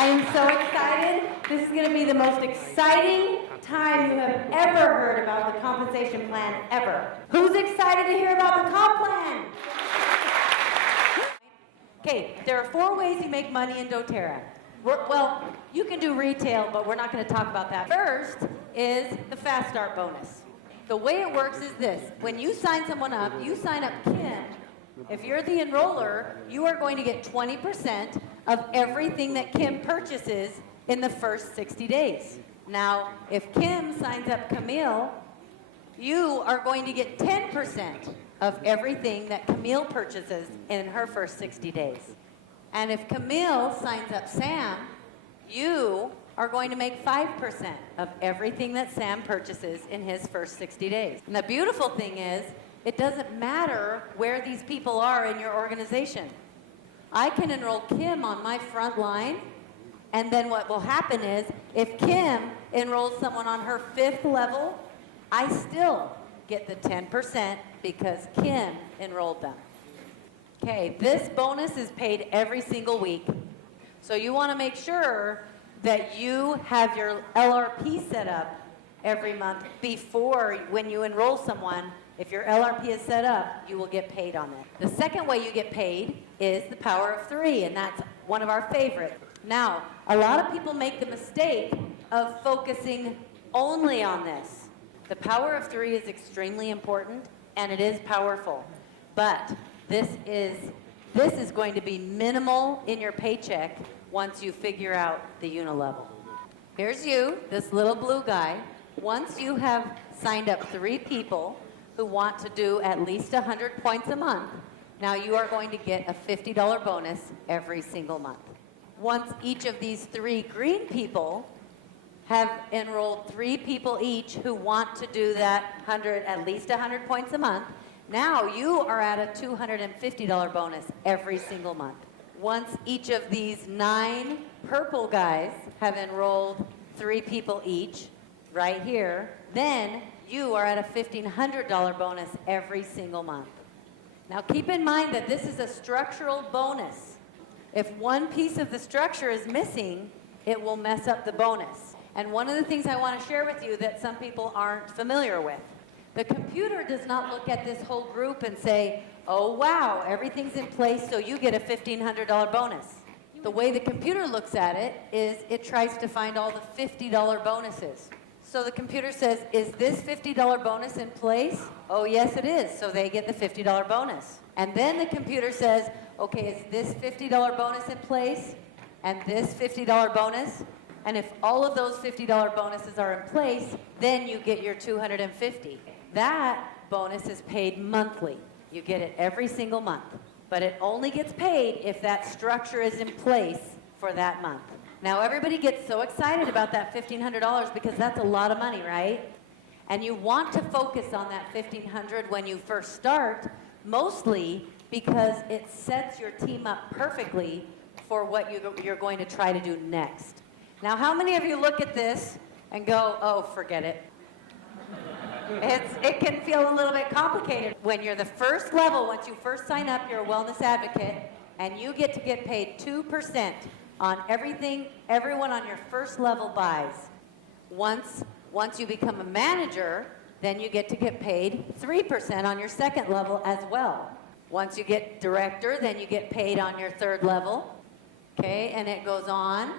I am so excited. This is going to be the most exciting time you have ever heard about the compensation plan ever. Who's excited to hear about the comp plan? Okay, there are 4 ways you make money in doTERRA. Well, you can do retail, but we're not going to talk about that. First is the Fast Start bonus. The way it works is this. When you sign someone up, you sign up Kim. If you're the enroller, you are going to get 20% of everything that Kim purchases in the first 60 days. Now, if Kim signs up Camille, you are going to get 10% of everything that Camille purchases in her first 60 days. And if Camille signs up Sam, you are going to make 5% of everything that Sam purchases in his first 60 days. And the beautiful thing is, it doesn't matter where these people are in your organization. I can enroll Kim on my front line, and then what will happen is, if Kim enrolls someone on her 5th level, I still get the 10% because Kim enrolled them. Okay, this bonus is paid every single week. So you want to make sure that you have your LRP set up every month before, when you enroll someone. If your LRP is set up, you will get paid on it. The second way you get paid is the power of 3, and that's one of our favorites. Now, a lot of people make the mistake of focusing only on this. The power of 3 is extremely important, and it is powerful. But this is going to be minimal in your paycheck once you figure out the unilevel. Here's you, this little blue guy. Once you have signed up 3 people who want to do at least 100 points a month, now you are going to get a $50 bonus every single month. Once each of these 3 green people have enrolled 3 people each who want to do that at least 100 points a month, now you are at a $250 bonus every single month. Once each of these 9 purple guys have enrolled 3 people each, right here, then you are at a $1,500 bonus every single month. Now keep in mind that this is a structural bonus. If one piece of the structure is missing, it will mess up the bonus. And one of the things I want to share with you that some people aren't familiar with, the computer does not look at this whole group and say, oh wow, everything's in place, so you get a $1,500 bonus. The way the computer looks at it is it tries to find all the $50 bonuses. So the computer says, is this $50 bonus in place? Oh yes it is, so they get the $50 bonus. And then the computer says, okay, is this $50 bonus in place? And this $50 bonus? And if all of those $50 bonuses are in place, then you get your $250. That bonus is paid monthly. You get it every single month. But it only gets paid if that structure is in place for that month. Now everybody gets so excited about that $1,500 because that's a lot of money, right? And you want to focus on that $1,500 when you first start, mostly because it sets your team up perfectly for what you're going to try to do next. Now, how many of you look at this and go, oh, forget it? It can feel a little bit complicated. When you're the first level, once you first sign up, you're a wellness advocate, and you get to get paid 2% on everything everyone on your first level buys. Once you become a manager, then you get to get paid 3% on your second level as well. Once you get director, then you get paid on your 3rd level. Okay, and it goes on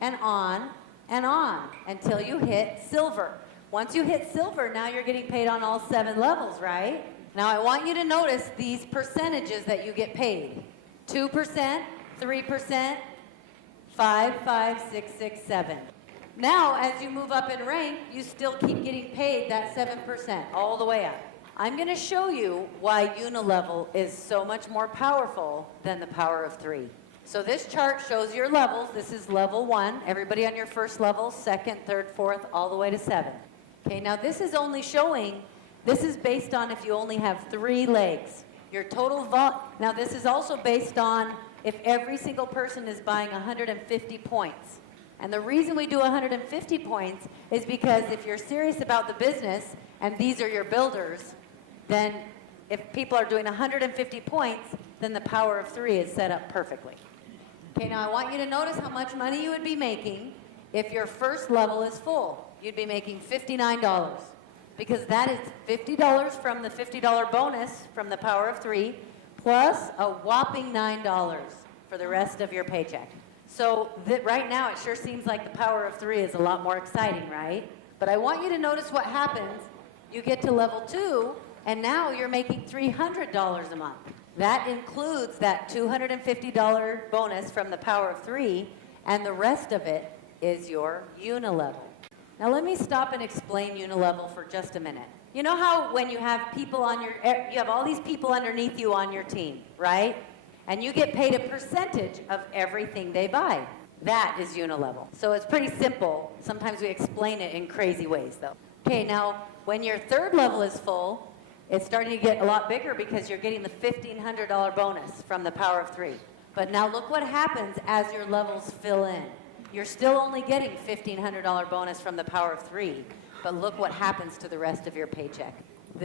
and on and on until you hit silver. Once you hit silver, now you're getting paid on all 7 levels, right? Now I want you to notice these percentages that you get paid. 2%, 3%, 5, 5, 6, 6, 7. Now, as you move up in rank, you still keep getting paid that 7% all the way up. I'm going to show you why unilevel is so much more powerful than the power of 3. So this chart shows your levels. This is level 1. Everybody on your first level, 2nd, 3rd, 4th, all the way to 7. Okay, now this is only showing, this is based on if you only have 3 legs. Your total now this is also based on if every single person is buying 150 points. And the reason we do 150 points is because if you're serious about the business and these are your builders, then if people are doing 150 points, then the power of 3 is set up perfectly. Okay, now I want you to notice how much money you would be making if your first level is full. You'd be making $59 because that is $50 from the $50 bonus from the power of 3 plus a whopping $9 for the rest of your paycheck. So right now it sure seems like the power of 3 is a lot more exciting, right? But I want you to notice what happens. You get to level 2 and now you're making $300 a month. That includes that $250 bonus from the power of 3, and the rest of it is your unilevel. Now let me stop and explain unilevel for just a minute. You know how when you have people you have all these people underneath you on your team, right? And you get paid a percentage of everything they buy. That is unilevel. So it's pretty simple. Sometimes we explain it in crazy ways though. Okay, now when your third level is full, it's starting to get a lot bigger because you're getting the $1,500 bonus from the power of 3. But now look what happens as your levels fill in. You're still only getting $1,500 bonus from the power of 3, but look what happens to the rest of your paycheck.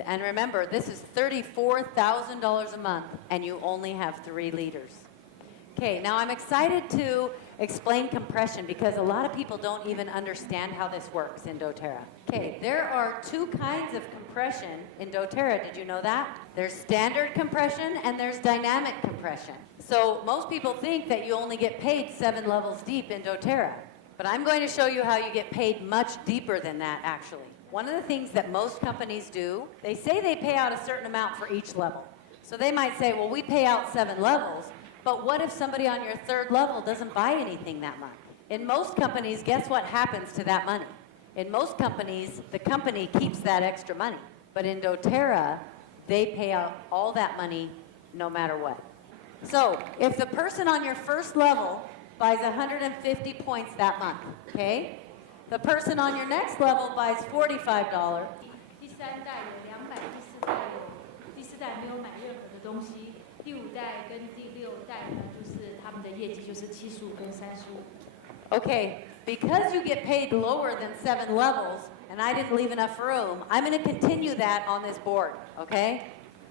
And remember, this is $34,000 a month, and you only have 3 leaders. Okay, now I'm excited to explain compression because a lot of people don't even understand how this works in doTERRA. Okay, there are 2 kinds of compression in doTERRA. Did you know that? There's standard compression and there's dynamic compression. So most people think that you only get paid 7 levels deep in doTERRA, but I'm going to show you how you get paid much deeper than that actually. One of the things that most companies do, they say they pay out a certain amount for each level. So they might say, well, we pay out 7 levels, but what if somebody on your 3rd level doesn't buy anything that month? In most companies, guess what happens to that money? In most companies, the company keeps that extra money. But in doTERRA, they pay out all that money no matter what. So if the person on your first level buys 150 points that month, okay? The person on your next level buys $45. 第3代有200，第4代没有买任何的东西，第5代跟第6代呢，就是他们的业绩就是75跟35。Okay, because you get paid lower than 7 levels, and I didn't leave enough room, I'm going to continue that on this board, okay?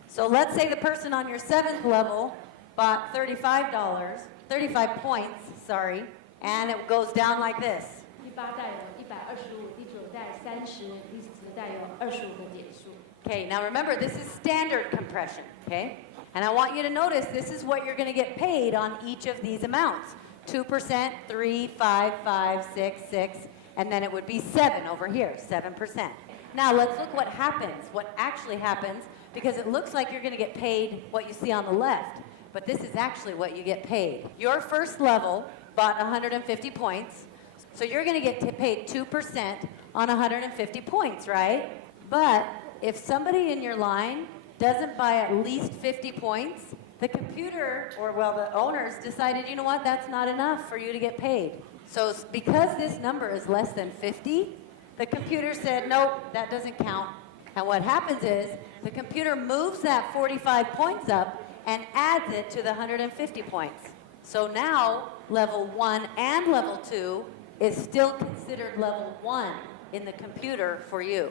So let's say the person on your 7th level bought $35, 35 points, sorry, and it goes down like this. 第8代有125，第9代30，第10代有25的点数。Okay, now remember, this is standard compression, okay? And I want you to notice this is what you're going to get paid on each of these amounts. 2%, 3, 5, 5, 6, 6, and then it would be 7 over here, 7%. Now let's look what happens, what actually happens, because it looks like you're going to get paid what you see on the left, but this is actually what you get paid. Your first level bought 150 points, so you're going to get paid 2% on 150 points, right? But if somebody in your line doesn't buy at least 50 points, the computer, or well, the owners decided, you know what, that's not enough for you to get paid. So because this number is less than 50, the computer said, nope, that doesn't count. And what happens is the computer moves that 45 points up and adds it to the 150 points. So now level 1 and level 2 is still considered level 1 in the computer for you.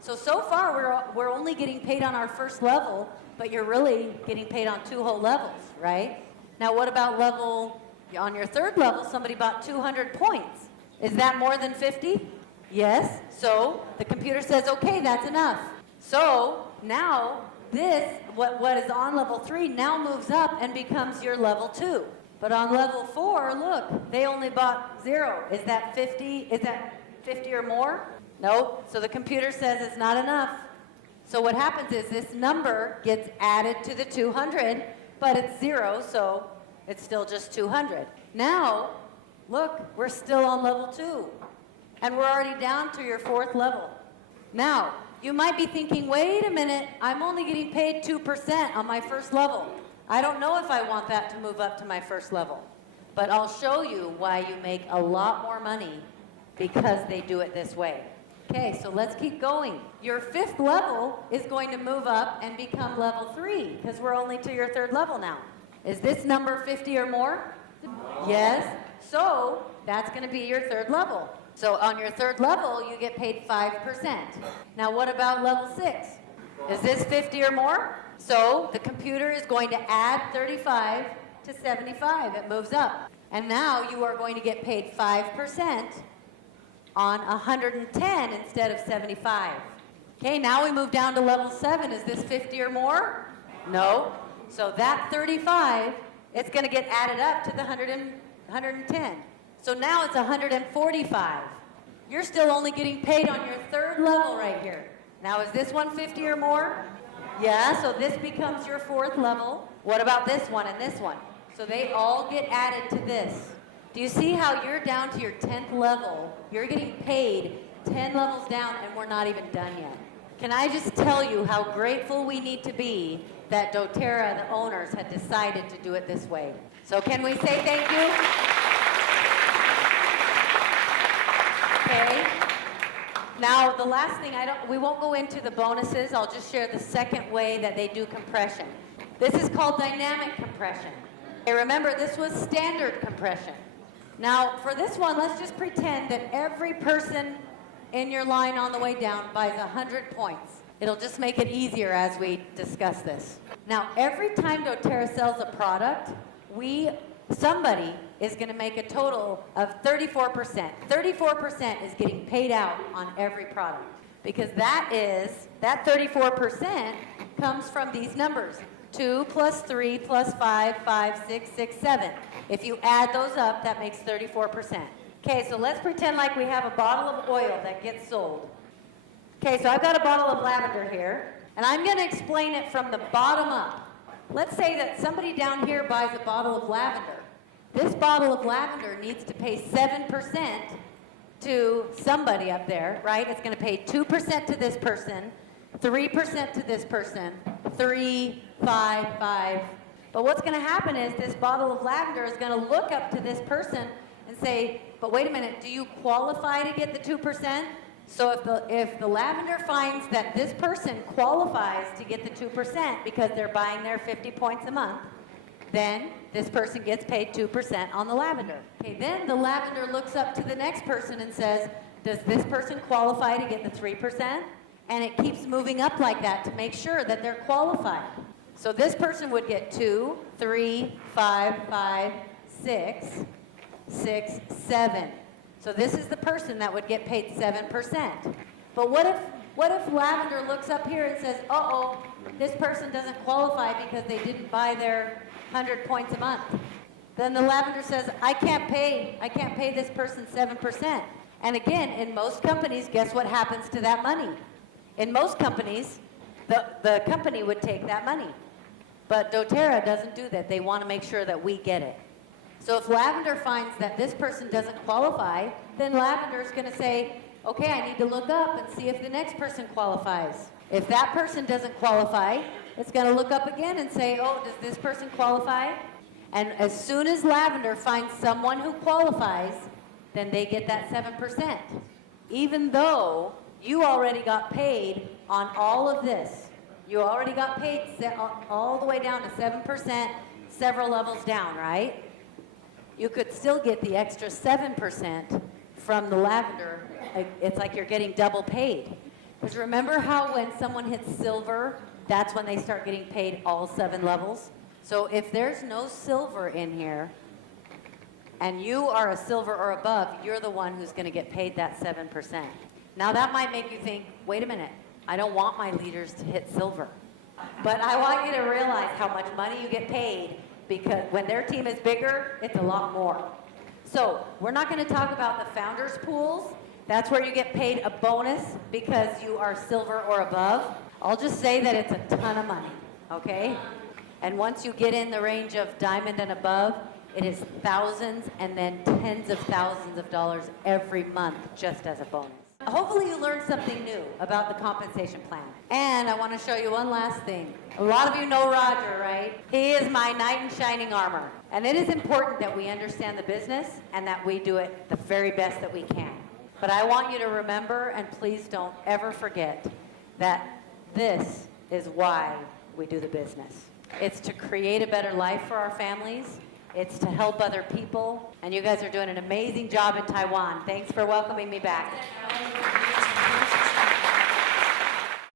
So far we're only getting paid on our first level, but you're really getting paid on 2 whole levels, right? Now what about on your 3rd level, somebody bought 200 points. Is that more than 50? Yes. So the computer says, okay, that's enough. So now this, what is on level 3 now moves up and becomes your level 2. But on level 4, look, they only bought 0. Is that 50? Is that 50 or more? Nope. So the computer says it's not enough. So what happens is this number gets added to the 200, but it's 0, so it's still just 200. Now, look, we're still on level 2, and we're already down to your 4th level. Now, you might be thinking, wait a minute, I'm only getting paid 2% on my first level. I don't know if I want that to move up to my first level, but I'll show you why you make a lot more money because they do it this way. Okay, so let's keep going. Your 5th level is going to move up and become level 3 because we're only to your 3rd level now. Is this number 50 or more? Yes. So that's going to be your 3rd level. So on your 3rd level, you get paid 5%. Now what about level 6? Is this 50 or more? So the computer is going to add 35 to 75. It moves up. And now you are going to get paid 5% on 110 instead of 75. Okay, now we move down to level 7. Is this 50 or more? No. So that 35, it's going to get added up to the 110. So now it's 145. You're still only getting paid on your third level right here. Now is this 150 or more? Yeah, so this becomes your fourth level. What about this one and this one? So they all get added to this. Do you see how you're down to your 10th level? You're getting paid 10 levels down and we're not even done yet. Can I just tell you how grateful we need to be that doTERRA, the owners, had decided to do it this way. So can we say thank you? Okay. Now, the last thing, we won't go into the bonuses. I'll just share the second way that they do compression. This is called dynamic compression. Okay, remember, this was standard compression. Now, for this one, let's just pretend that every person in your line on the way down buys 100 points. It'll just make it easier as we discuss this. Now, every time doTERRA sells a product, somebody is going to make a total of 34%. 34% is getting paid out on every product because that 34% comes from these numbers. 2 plus 3 plus 5, 5, 6, 6, 7. If you add those up, that makes 34%. Okay, so let's pretend like we have a bottle of oil that gets sold. Okay, so I've got a bottle of lavender here, and I'm going to explain it from the bottom up. Let's say that somebody down here buys a bottle of lavender. This bottle of lavender needs to pay 7% to somebody up there, right? It's going to pay 2% to this person, 3% to this person, 3, 5, 5. But what's going to happen is this bottle of lavender is going to look up to this person and say, but wait a minute, do you qualify to get the 2%? So if the lavender finds that this person qualifies to get the 2% because they're buying their 50 points a month, then this person gets paid 2% on the lavender. Okay, then the lavender looks up to the next person and says, does this person qualify to get the 3%? And it keeps moving up like that to make sure that they're qualified. So this person would get 2, 3, 5, 5, 6, 6, 7. So this is the person that would get paid 7%. But what if lavender looks up here and says, uh-oh, this person doesn't qualify because they didn't buy their 100 points a month? Then the lavender says, I can't pay this person 7%. And again, in most companies, guess what happens to that money? In most companies, the company would take that money. But doTERRA doesn't do that. They want to make sure that we get it. So if lavender finds that this person doesn't qualify, then lavender's going to say, okay, I need to look up and see if the next person qualifies. If that person doesn't qualify, it's going to look up again and say, oh, does this person qualify? And as soon as lavender finds someone who qualifies, then they get that 7%. Even though you already got paid on all of this. You already got paid all the way down to 7%, several levels down, right? You could still get the extra 7% from the lavender. It's like you're getting double paid. Because remember how when someone hits silver, that's when they start getting paid all 7 levels? So if there's no silver in here, and you are a silver or above, you're the one who's going to get paid that 7%. Now that might make you think, wait a minute, I don't want my leaders to hit silver. But I want you to realize how much money you get paid because when their team is bigger, it's a lot more. So we're not going to talk about the founders pools. That's where you get paid a bonus because you are silver or above. I'll just say that it's a ton of money, okay? And once you get in the range of diamond and above, it is thousands and then tens of thousands of dollars every month just as a bonus. Hopefully you learned something new about the compensation plan. And I want to show you one last thing. A lot of you know Roger, right? He is my knight in shining armor. And it is important that we understand the business and that we do it the very best that we can. But I want you to remember, and please don't ever forget, that this is why we do the business. It's to create a better life for our families. It's to help other people. And you guys are doing an amazing job in Taiwan. Thanks for welcoming me back.